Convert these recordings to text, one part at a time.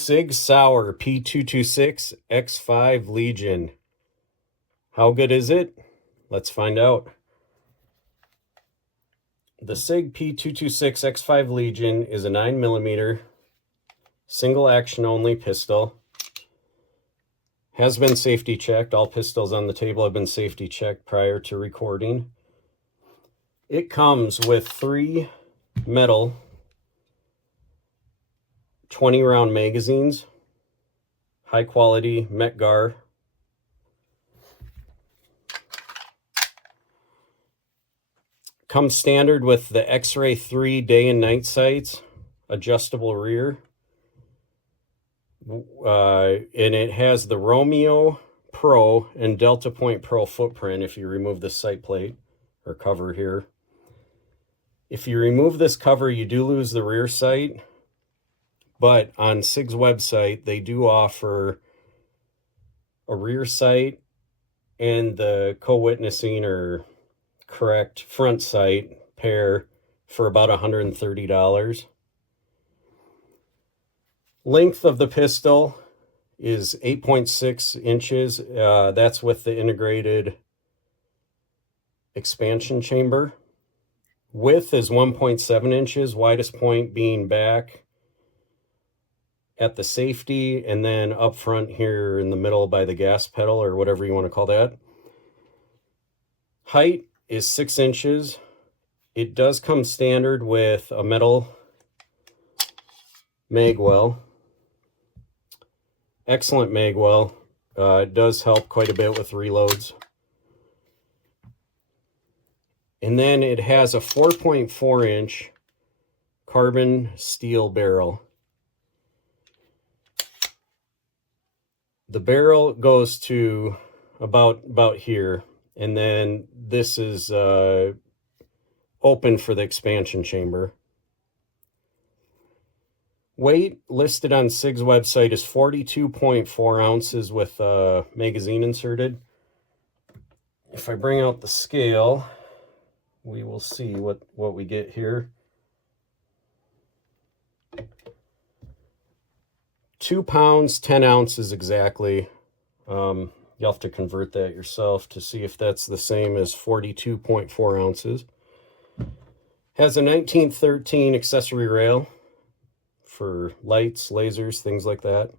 SIG Sauer P226 X5 Legion. How good is it? Let's find out. The SIG P226 X5 Legion is a 9mm single action only pistol. Has been safety checked. All pistols on the table have been safety checked prior to recording. It comes with 3 metal 20-round magazines, high quality Metgar. Comes standard with the X-Ray 3 day and night sights, adjustable rear. And it has the Romeo Pro and Delta Point Pro footprint if you remove the sight plate or cover here. If you remove this cover, you do lose the rear sight. But on SIG's website, they do offer a rear sight and the co-witnessing or correct front sight pair for about $130. Length of the pistol is 8.6 inches. That's with the integrated expansion chamber. Width is 1.7 inches, widest point being back at the safety and then up front here in the middle by the gas pedal or whatever you want to call that. Height is 6 inches. It does come standard with a metal magwell. Excellent magwell. It does help quite a bit with reloads. And then it has a 4.4 inch carbon steel barrel. The barrel goes to about here, and then this is open for the expansion chamber. Weight listed on SIG's website is 42.4 ounces with a magazine inserted. If I bring out the scale, we will see what we get here. 2 pounds, 10 ounces exactly. You'll have to convert that yourself to see if that's the same as 42.4 ounces. Has a 1913 accessory rail for lights, lasers, things like that.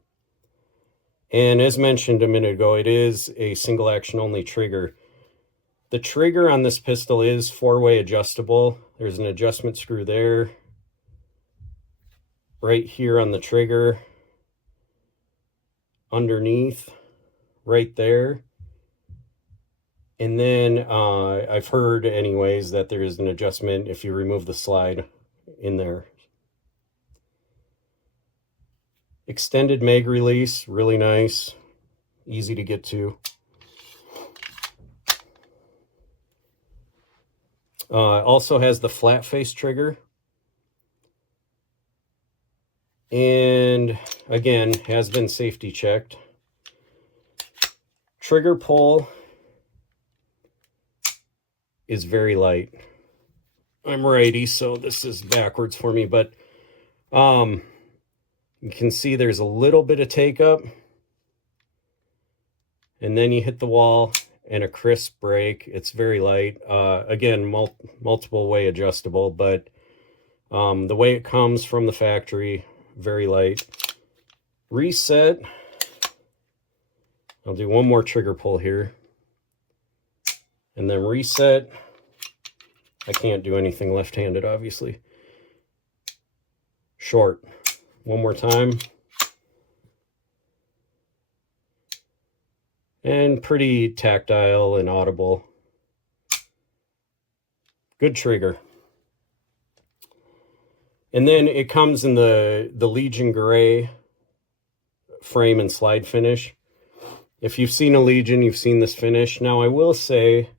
And as mentioned a minute ago, it is a single action only trigger. The trigger on this pistol is 4-way adjustable. There's an adjustment screw there, right here on the trigger, underneath, right there. And then I've heard anyways that there is an adjustment if you remove the slide in there. Extended mag release, really nice, easy to get to. Also has the flat face trigger. And again, has been safety checked. Trigger pull is very light. I'm righty, so this is backwards for me, but you can see there's a little bit of take up, and then you hit the wall and a crisp break. It's very light. Again, multiple way adjustable, but the way it comes from the factory, very light. Reset. I'll do one more trigger pull here. And then reset. I can't do anything left-handed, obviously. Short. One more time. And pretty tactile and audible. Good trigger. And then it comes in the Legion Gray frame and slide finish. If you've seen a Legion, you've seen this finish. Now, I will say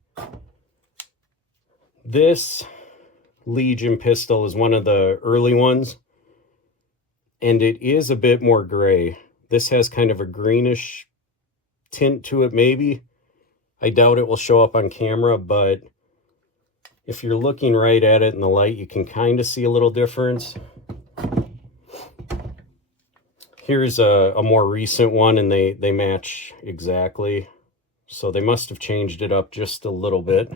this Legion pistol is one of the early ones, and it is a bit more gray. This has kind of a greenish tint to it, maybe. I doubt it will show up on camera, but if you're looking right at it in the light, you can kind of see a little difference. Here's a more recent one, and they match exactly. So they must have changed it up just a little bit.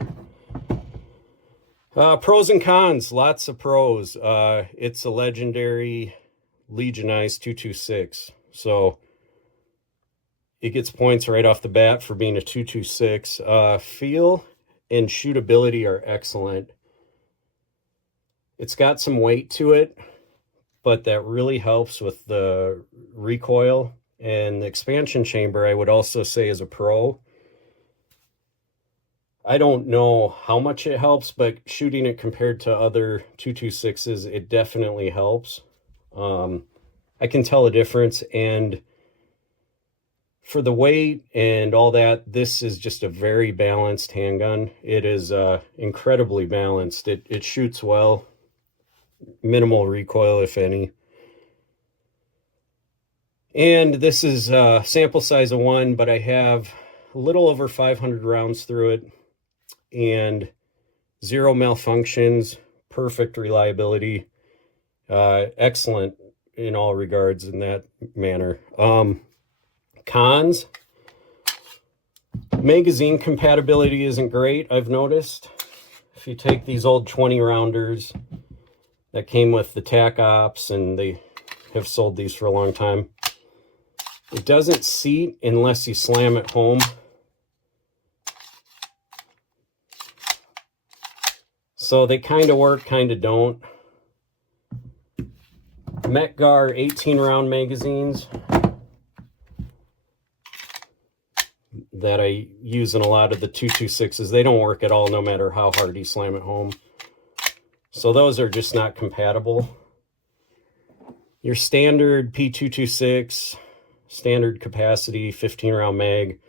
Pros and cons, lots of pros. It's a legendary Legionized 226. So it gets points right off the bat for being a 226. Feel and shootability are excellent. It's got some weight to it, but that really helps with the recoil. And the expansion chamber, I would also say, is a pro. I don't know how much it helps, but shooting it compared to other 226s, it definitely helps. I can tell a difference, and for the weight and all that, this is just a very balanced handgun. It is incredibly balanced. It shoots well, minimal recoil, if any. And this is a sample size of 1, but I have a little over 500 rounds through it, and 0 malfunctions, perfect reliability, excellent in all regards in that manner. Cons, magazine compatibility isn't great, I've noticed. If you take these old 20 rounders that came with the TAC Ops, and they have sold these for a long time, it doesn't seat unless you slam it home. So they kind of work, kind of don't. Metgar 18 round magazines that I use in a lot of the 226s, they don't work at all no matter how hard you slam it home. So those are just not compatible. Your standard P226, standard capacity, 15 round mag.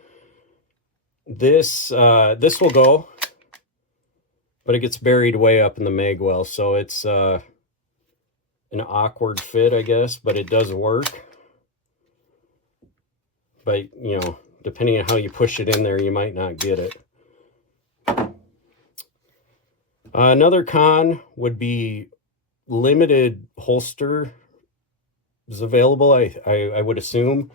This will go, but it gets buried way up in the mag well, so it's an awkward fit, I guess, but it does work. But, you know, depending on how you push it in there, you might not get it. Another con would be limited holster is available, I would assume.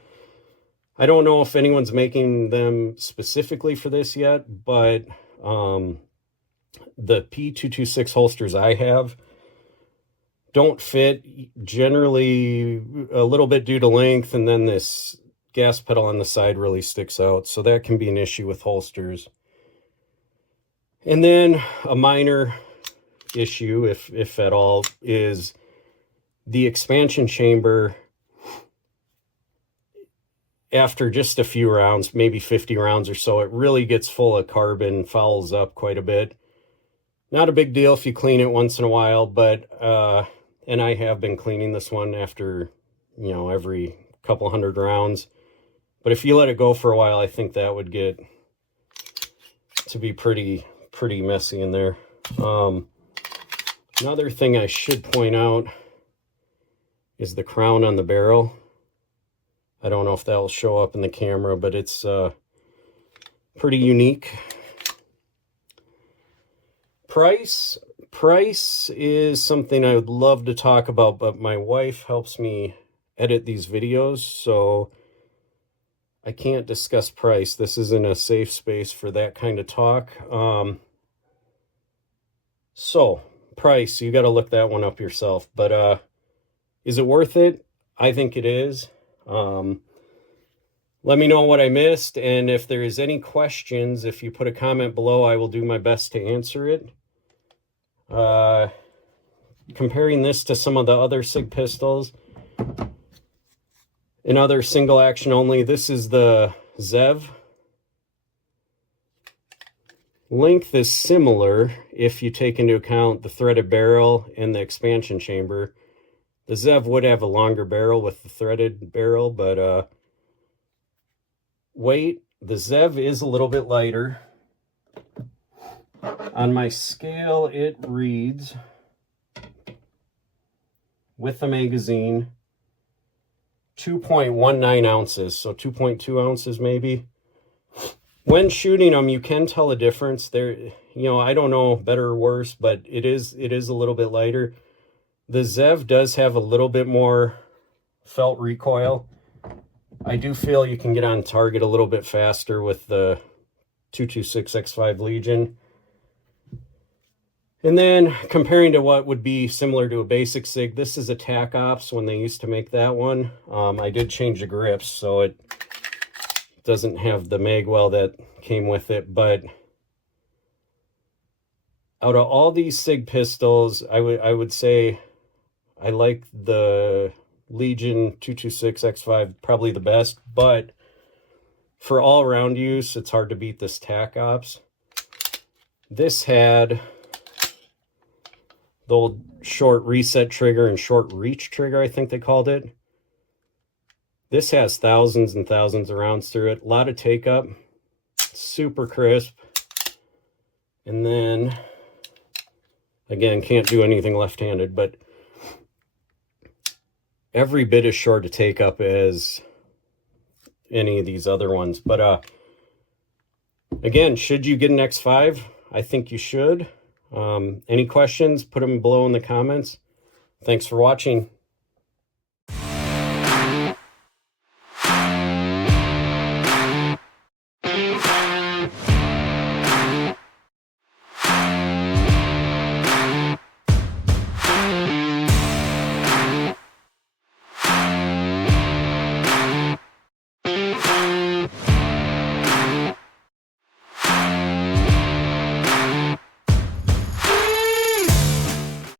I don't know if anyone's making them specifically for this yet, but the P226 holsters I have don't fit, generally a little bit due to length, and then this gas pedal on the side really sticks out, so that can be an issue with holsters. And then a minor issue, if at all, is the expansion chamber. After just a few rounds, maybe 50 rounds or so, it really gets full of carbon, fouls up quite a bit. Not a big deal if you clean it once in a while, but and I have been cleaning this one after, you know, every couple hundred rounds. But if you let it go for a while, I think that would get to be pretty messy in there. Another thing I should point out is the crown on the barrel. I don't know if that will show up in the camera, but it's pretty unique. Price is something I would love to talk about, but my wife helps me edit these videos, so I can't discuss price. This isn't a safe space for that kind of talk. So price, you got to look that one up yourself, but is it worth it? I think it is. Let me know what I missed, and if there is any questions, if you put a comment below, I will do my best to answer it. Comparing this to some of the other SIG pistols and other single action only, this is the Zev. Length is similar if you take into account the threaded barrel and the expansion chamber. The Zev would have a longer barrel with the threaded barrel, but weight, the Zev is a little bit lighter. On my scale, it reads, with the magazine, 2.19 ounces, so 2.2 ounces maybe. When shooting them, you can tell a difference. There, you know, I don't know better or worse, but it is a little bit lighter. The Zev does have a little bit more felt recoil. I do feel you can get on target a little bit faster with the 226 X5 Legion. And then comparing to what would be similar to a basic SIG, this is a Tac Ops when they used to make that one. I did change the grips, so it doesn't have the magwell that came with it. But out of all these SIG pistols, I would say I like the Legion 226 X5 probably the best. But for all-around use, it's hard to beat this Tac Ops. This had the old short reset trigger and short reach trigger, I think they called it. This has thousands and thousands of rounds through it. A lot of take up. Super crisp. And then, again, can't do anything left-handed, but every bit as short to take up as any of these other ones. But again, should you get an X5? I think you should. Any questions, put them below in the comments. Thanks for watching.